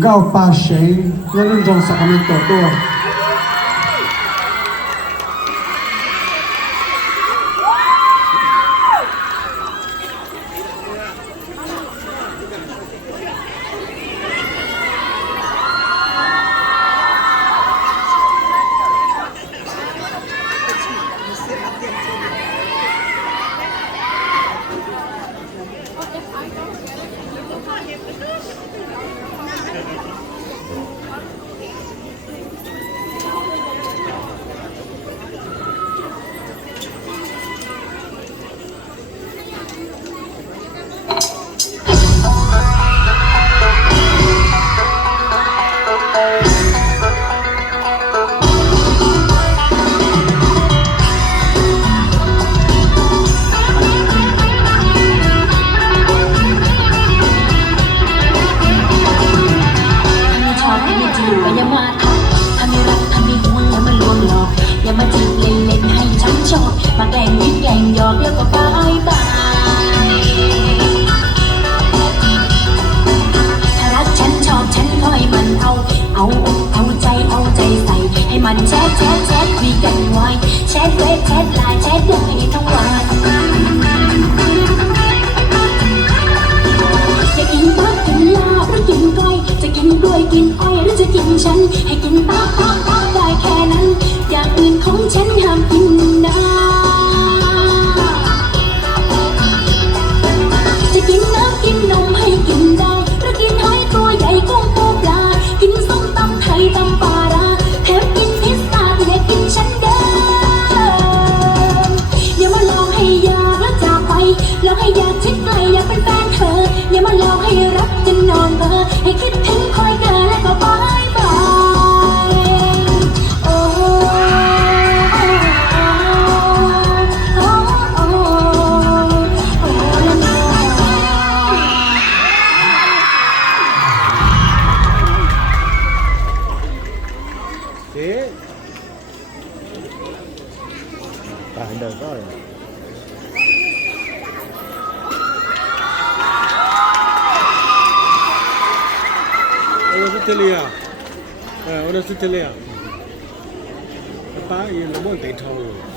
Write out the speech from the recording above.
告把谁要认同萨卡门多多。อย่ามาจีบเล่นๆให้ฉันชอบมาแกล้งยิ้มแกล้งหยอกแล้วก็บายบายถ้ารักฉันชอบฉันก็ให้มันเอาใจใส่ให้มันแชทคุยกันไว้แชทเฟซแชทไลน์แชทได้ทั้งวันจะกินปั๊บกินลาบหรือกินก้อยจะกินกล้วยกินอ้อยหรือจะกินฉันให้กินปั๊บได้แค่นั้นอย่างอื่นของฉันห้ามกินนะจะกินน้ำกินนมให้กินได้หรือกินหอยตัวใหญ่กุ้งปูปลากินส้มตำไทยตำปลาร้าแถมกินพิซซ่าอย่ากินฉันเด้ออย่ามาลองให้อยากแล้วจากไปลองให้อยากชิดไกลอยากเป็นแฟนเธออย่ามาลองให้รักจนนอนเบอให้คิดถึงคอยเกินและก็บายบายตายเดินก็เลยUna Sicilia, una Sicilia. Papà io non molto in tono.